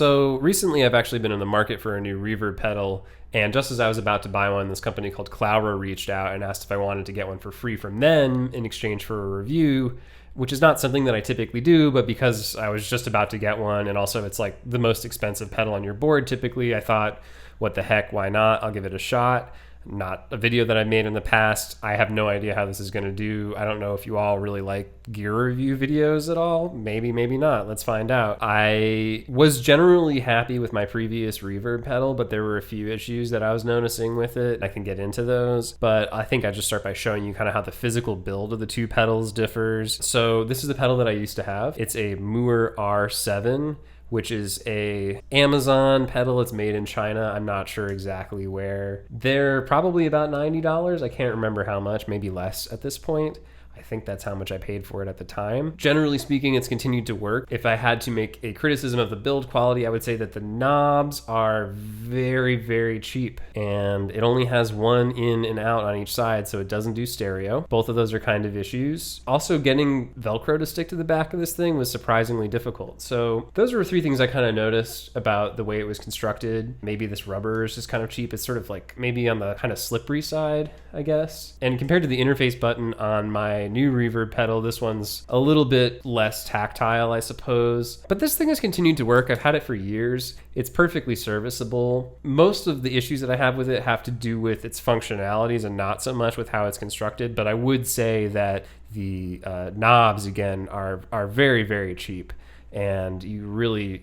So recently I've actually been in the market for a new reverb pedal, and just as I was about to buy one, this company called Klowra reached out and asked if I wanted to get one for free from them in exchange for a review, which is not something that I typically do, but because I was just about to get one, and also it's like the most expensive pedal on your board typically, I thought, what the heck, why not? I'll give it a shot. Not a video that I've made in the past. I have no idea how this is going to do. I don't know if you all really like gear review videos at all. Maybe, maybe not. Let's find out. I was generally happy with my previous reverb pedal, but there were a few issues that I was noticing with it. I can get into those, but I think I just start by showing you kind of how the physical build of the two pedals differs. So this is the pedal that I used to have. It's a Mooer R7, which is a Amazon pedal. It's made in China. I'm not sure exactly where. They're probably about $90. I can't remember how much, maybe less at this point. I think that's how much I paid for it at the time. Generally speaking, it's continued to work. If I had to make a criticism of the build quality, I would say that the knobs are very, very cheap, and it only has one in and out on each side, so it doesn't do stereo. Both of those are kind of issues. Also, getting Velcro to stick to the back of this thing was surprisingly difficult. So those were three things I kind of noticed about the way it was constructed. Maybe this rubber is just kind of cheap. It's sort of like maybe on the kind of slippery side, I guess. And compared to the interface button on my new reverb pedal, this one's a little bit less tactile, I suppose. But this thing has continued to work. I've had it for years. It's perfectly serviceable. Most of the issues that I have with it have to do with its functionalities and not so much with how it's constructed. But I would say that the knobs, again, are very, very cheap. And you really,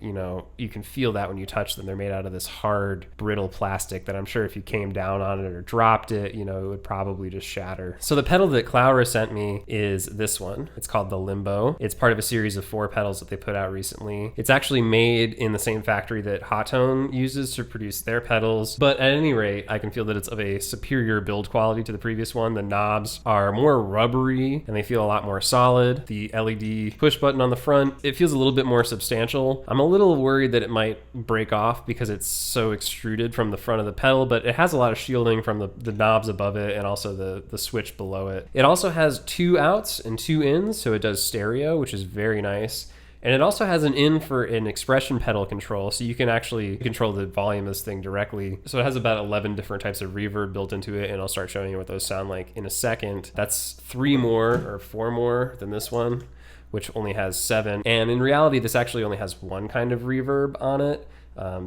you can feel that when you touch them. They're made out of this hard, brittle plastic that I'm sure if you came down on it or dropped it, it would probably just shatter. So the pedal that Klowra sent me is this one. It's called the Limbo. It's part of a series of 4 pedals that they put out recently. It's actually made in the same factory that Hotone uses to produce their pedals. But at any rate, I can feel that it's of a superior build quality to the previous one. The knobs are more rubbery and they feel a lot more solid. The LED push button on the front, it feels a little bit more substantial. I'm a little worried that it might break off because it's so extruded from the front of the pedal, but it has a lot of shielding from the knobs above it and also the switch below it. It also has 2 outs and 2 ins, so it does stereo, which is very nice. And it also has an in for an expression pedal control, so you can actually control the volume of this thing directly. So it has about 11 different types of reverb built into it, and I'll start showing you what those sound like in a second. That's 3 more or 4 more than this one, which only has 7. And in reality, this actually only has 1 kind of reverb on it.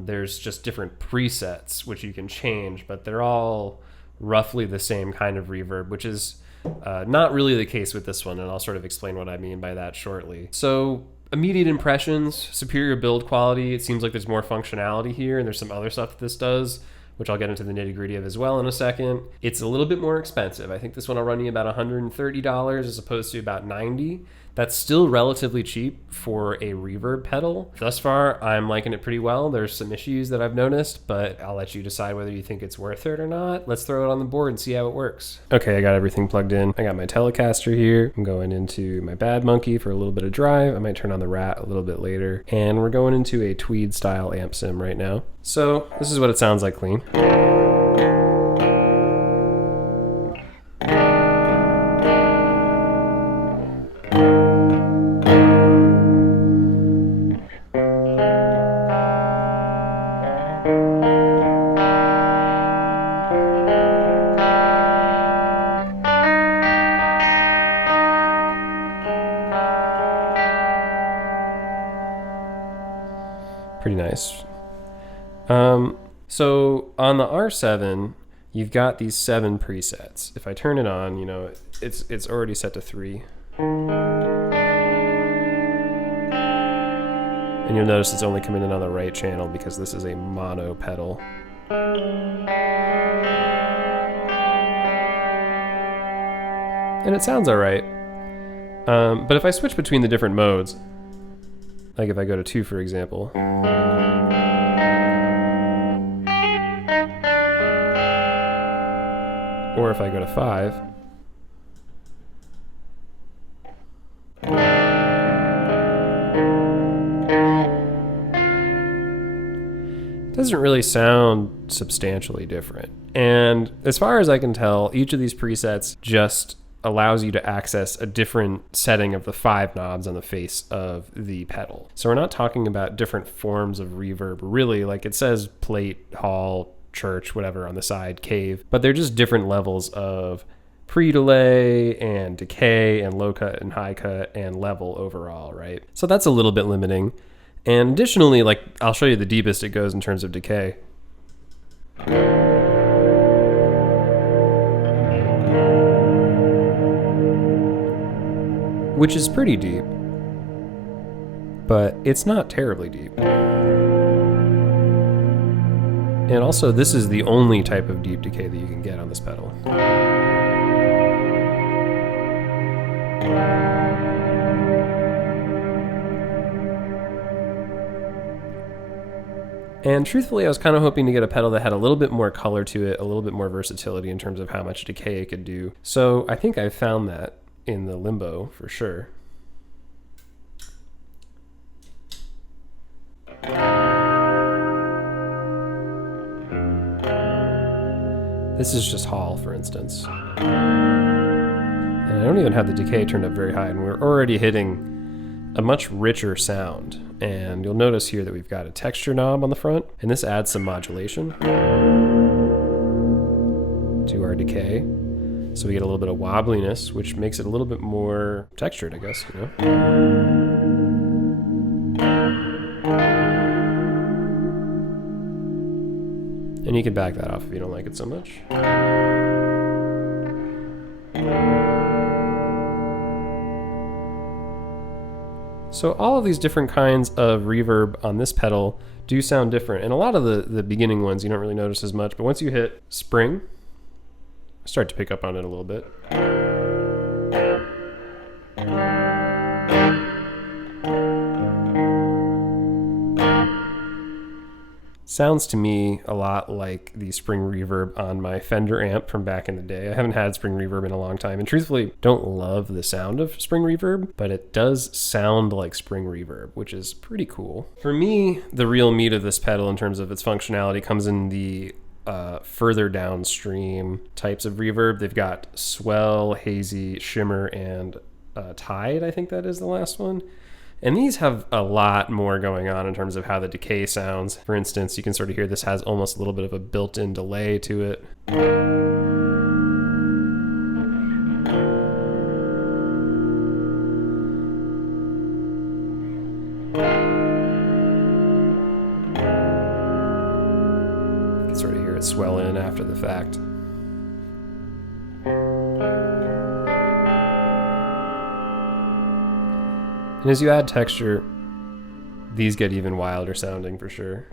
There's just different presets which you can change, but they're all roughly the same kind of reverb, which is not really the case with this one, and I'll sort of explain what I mean by that shortly. So immediate impressions, superior build quality. It seems like there's more functionality here, and there's some other stuff that this does, which I'll get into the nitty-gritty of as well in a second. It's a little bit more expensive. I think this one will run you about $130 as opposed to about $90. That's still relatively cheap for a reverb pedal. Thus far, I'm liking it pretty well. There's some issues that I've noticed, but I'll let you decide whether you think it's worth it or not. Let's throw it on the board and see how it works. Okay, I got everything plugged in. I got my Telecaster here. I'm going into my Bad Monkey for a little bit of drive. I might turn on the Rat a little bit later. And we're going into a Tweed style amp sim right now. So this is what it sounds like clean. Pretty nice. So on the R7, you've got these 7 presets. If I turn it on, it's already set to 3. And you'll notice it's only coming in on the right channel because this is a mono pedal. And it sounds all right. But if I switch between the different modes, like if I go to 2, for example, or if I go to 5, it doesn't really sound substantially different. And as far as I can tell, each of these presets just allows you to access a different setting of the 5 knobs on the face of the pedal. So we're not talking about different forms of reverb, really. Like it says plate, hall, church, whatever on the side, cave, but they're just different levels of pre-delay and decay and low cut and high cut and level overall, right? So that's a little bit limiting. And additionally, like I'll show you the deepest it goes in terms of decay. Which is pretty deep, but it's not terribly deep. And also, this is the only type of deep decay that you can get on this pedal. And truthfully, I was kind of hoping to get a pedal that had a little bit more color to it, a little bit more versatility in terms of how much decay it could do. So I think I found that in the Limbo for sure. This is just Hall, for instance. And I don't even have the decay turned up very high, and we're already hitting a much richer sound. And you'll notice here that we've got a texture knob on the front, and this adds some modulation to our decay. So we get a little bit of wobbliness, which makes it a little bit more textured, I guess, you know? And you can back that off if you don't like it so much. So all of these different kinds of reverb on this pedal do sound different. And a lot of the beginning ones you don't really notice as much, but once you hit spring, start to pick up on it a little bit. Sounds to me a lot like the spring reverb on my Fender amp from back in the day. I haven't had spring reverb in a long time, and truthfully don't love the sound of spring reverb, but it does sound like spring reverb, which is pretty cool. For me, the real meat of this pedal in terms of its functionality comes in the further downstream types of reverb. They've got swell, hazy, shimmer, and tide, I think that is the last one. And these have a lot more going on in terms of how the decay sounds. For instance, you can sort of hear this has almost a little bit of a built-in delay to it. You can sort of hear it swell in after the fact. And as you add texture, these get even wilder sounding for sure.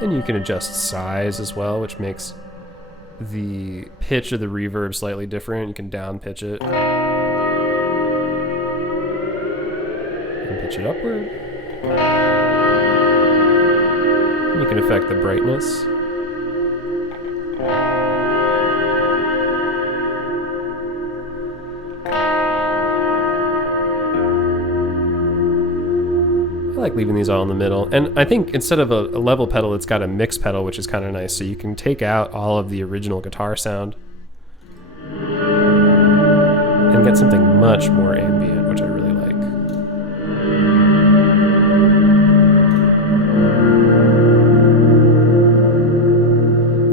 And you can adjust size as well, which makes the pitch of the reverb slightly different. You can down pitch it and pitch it upward. You can affect the brightness. I like leaving these all in the middle. And I think instead of a level pedal, it's got a mix pedal, which is kind of nice. So you can take out all of the original guitar sound and get something much more ambient, which I really like.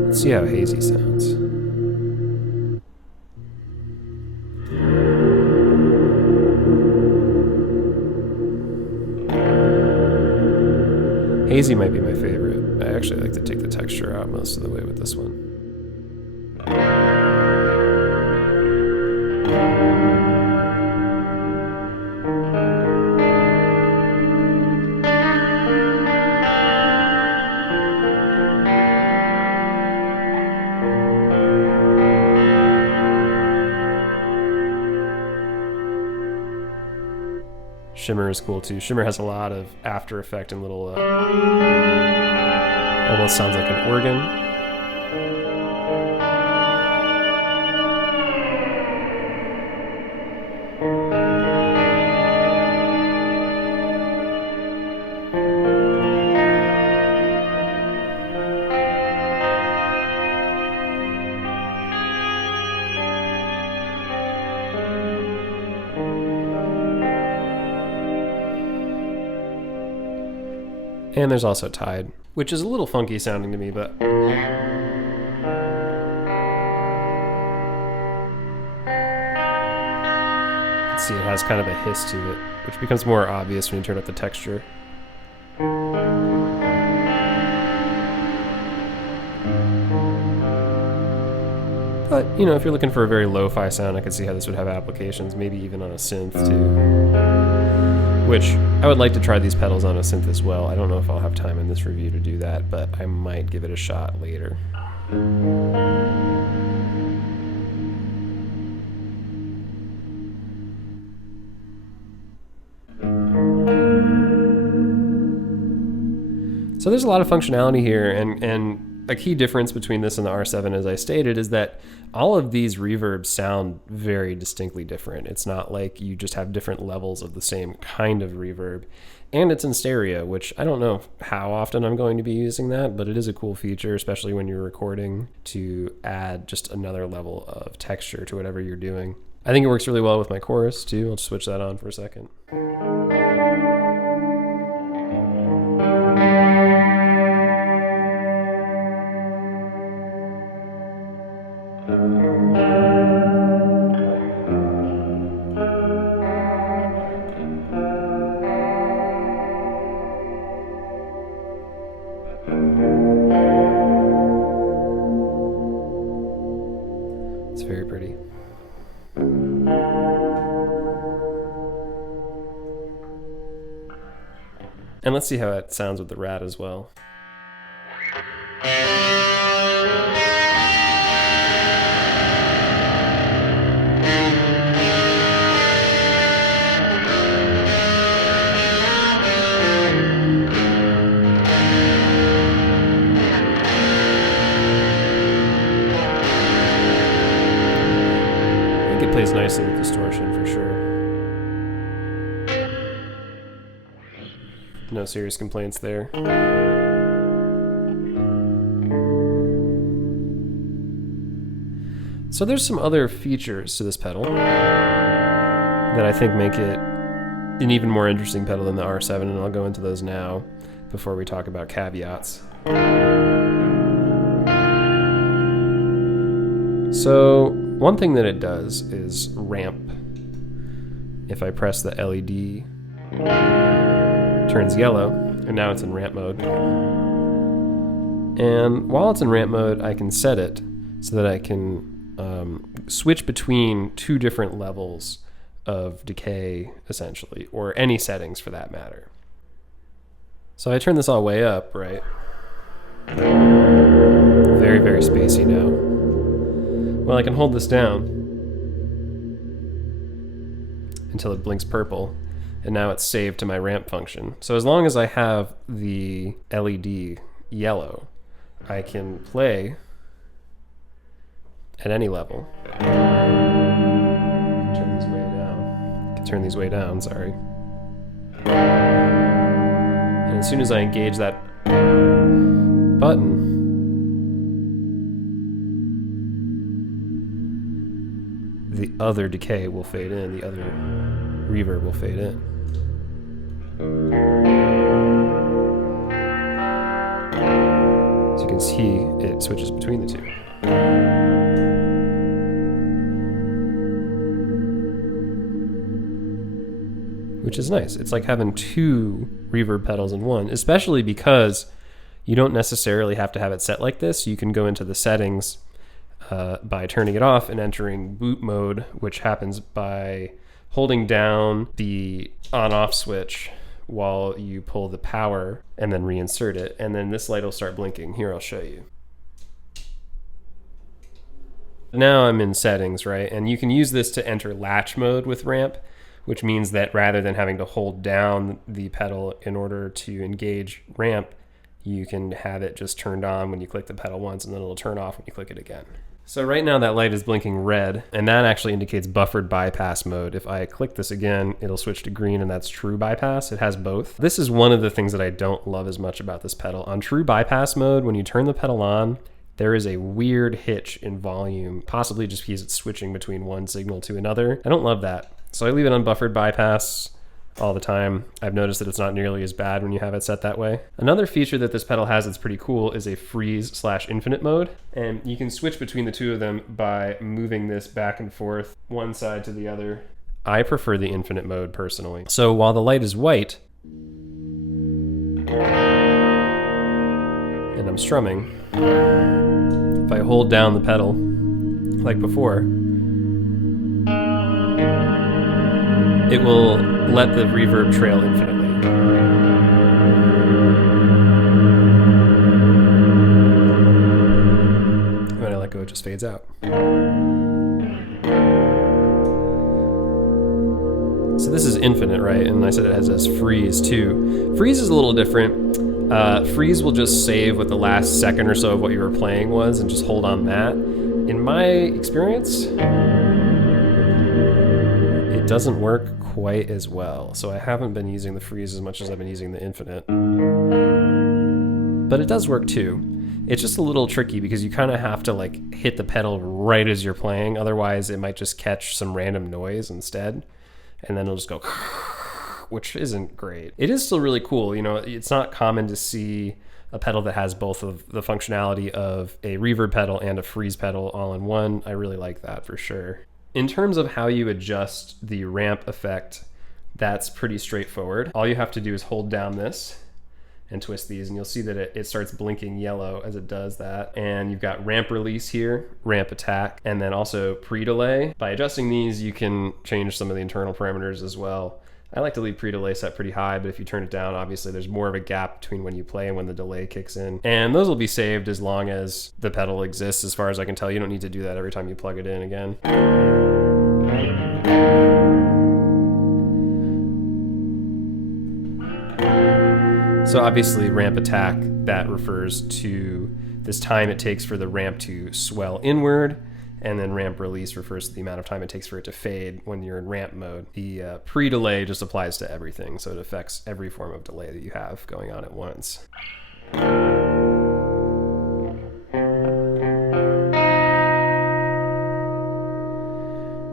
Let's see how hazy sounds. Hazy might be my favorite. I actually like to take the texture out most of the way with this one. Shimmer is cool too. Shimmer has a lot of after effect and little, almost sounds like an organ. And there's also Tide, which is a little funky sounding to me, but see, it has kind of a hiss to it, which becomes more obvious when you turn up the texture. But, you know, if you're looking for a very lo-fi sound, I could see how this would have applications, maybe even on a synth too. Which, I would like to try these pedals on a synth as well. I don't know if I'll have time in this review to do that, but I might give it a shot later. So there's a lot of functionality here, and a key difference between this and the R7, as I stated, is that all of these reverbs sound very distinctly different. It's not like you just have different levels of the same kind of reverb. And it's in stereo, which I don't know how often I'm going to be using that, but it is a cool feature, especially when you're recording, to add just another level of texture to whatever you're doing. I think it works really well with my chorus too. I'll just switch that on for a second. It's very pretty. And let's see how it sounds with the Rat as well. I think it plays nicely with distortion for sure. No serious complaints there. So there's some other features to this pedal that I think make it an even more interesting pedal than the R7, and I'll go into those now before we talk about caveats. So one thing that it does is ramp. If I press the LED, it turns yellow, and now it's in ramp mode. And while it's in ramp mode, I can set it so that I can switch between two different levels of decay, essentially, or any settings for that matter. So I turn this all way up, right? Very, very spacey now. Well, I can hold this down until it blinks purple, and now it's saved to my ramp function. So as long as I have the LED yellow, I can play at any level. Turn these way down. Can turn these way down, sorry. And as soon as I engage that button, the other decay will fade in, the other reverb will fade in. As you can see, it switches between the two. Which is nice. It's like having two reverb pedals in one, especially because you don't necessarily have to have it set like this. You can go into the settings by turning it off and entering boot mode, which happens by holding down the on-off switch while you pull the power and then reinsert it. And then this light will start blinking. Here, I'll show you. Now I'm in settings, right? And you can use this to enter latch mode with ramp, which means that rather than having to hold down the pedal in order to engage ramp, you can have it just turned on when you click the pedal once, and then it'll turn off when you click it again. So right now that light is blinking red, and that actually indicates buffered bypass mode. If I click this again, it'll switch to green, and that's true bypass. It has both. This is one of the things that I don't love as much about this pedal. On true bypass mode, when you turn the pedal on, there is a weird hitch in volume, possibly just because it's switching between one signal to another. I don't love that. So I leave it on buffered bypass. all the time. I've noticed that it's not nearly as bad when you have it set that way. Another feature that this pedal has that's pretty cool is a freeze/infinite mode. And you can switch between the two of them by moving this back and forth, one side to the other. I prefer the infinite mode personally. So while the light is white, and I'm strumming, if I hold down the pedal like before, it will let the reverb trail infinitely. When I let go, it just fades out. So this is infinite, right? And I said it has this freeze too. Freeze is a little different. Freeze will just save what the last second or so of what you were playing was and just hold on that. In my experience, it doesn't work quite as well. So I haven't been using the freeze as much as I've been using the infinite. But it does work too. It's just a little tricky because you kind of have to like hit the pedal right as you're playing. Otherwise it might just catch some random noise instead. And then it'll just go, which isn't great. It is still really cool. You know, it's not common to see a pedal that has both of the functionality of a reverb pedal and a freeze pedal all in one. I really like that for sure. In terms of how you adjust the ramp effect, that's pretty straightforward. All you have to do is hold down this and twist these, and you'll see that it starts blinking yellow as it does that. And you've got ramp release here, ramp attack, and then also pre-delay. By adjusting these, you can change some of the internal parameters as well. I like to leave pre-delay set pretty high, but if you turn it down, obviously there's more of a gap between when you play and when the delay kicks in. And those will be saved as long as the pedal exists, as far as I can tell. You don't need to do that every time you plug it in again. So obviously ramp attack, that refers to this time it takes for the ramp to swell inward, and then ramp release refers to the amount of time it takes for it to fade when you're in ramp mode. The pre-delay just applies to everything, so it affects every form of delay that you have going on at once.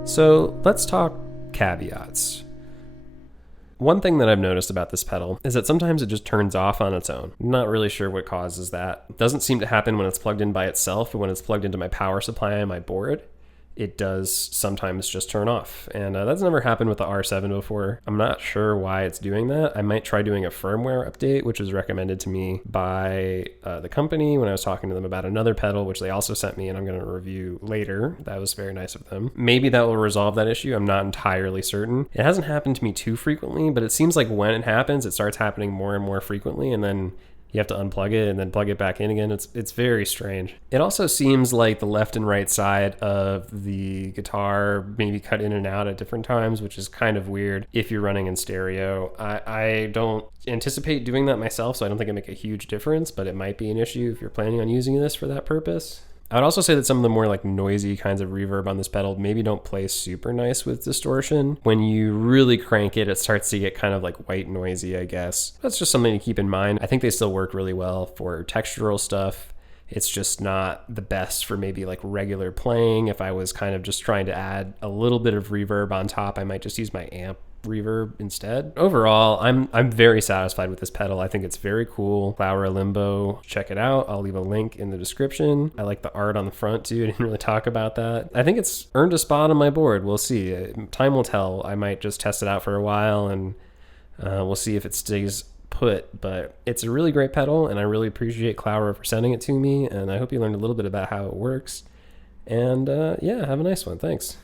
So let's talk caveats. One thing that I've noticed about this pedal is that sometimes it just turns off on its own. I'm not really sure what causes that. It doesn't seem to happen when it's plugged in by itself, but when it's plugged into my power supply on my board, it does sometimes just turn off. And that's never happened with the R7 before. I'm not sure why it's doing that. I might try doing a firmware update, which was recommended to me by the company when I was talking to them about another pedal, which they also sent me and I'm going to review later. That was very nice of them. Maybe that will resolve that issue. I'm not entirely certain. It hasn't happened to me too frequently, but it seems like when it happens, it starts happening more and more frequently, and then you have to unplug it and then plug it back in again. It's very strange. It also seems like the left and right side of the guitar maybe cut in and out at different times, which is kind of weird if you're running in stereo. I don't anticipate doing that myself, so I don't think it make a huge difference, but it might be an issue if you're planning on using this for that purpose. I would also say that some of the more like noisy kinds of reverb on this pedal maybe don't play super nice with distortion. When you really crank it, it starts to get kind of like white noisy, I guess. That's just something to keep in mind. I think they still work really well for textural stuff. It's just not the best for maybe like regular playing. If I was kind of just trying to add a little bit of reverb on top, I might just use my amp reverb instead. Overall, I'm very satisfied with this pedal. I think it's very cool. Clara Limbo, check it out. I'll leave a link in the description. I like the art on the front too. I didn't really talk about that. I think it's earned a spot on my board. We'll see. Time will tell. I might just test it out for a while and we'll see if it stays put, but it's a really great pedal and I really appreciate Klowra for sending it to me, and I hope you learned a little bit about how it works. And yeah, have a nice one. Thanks.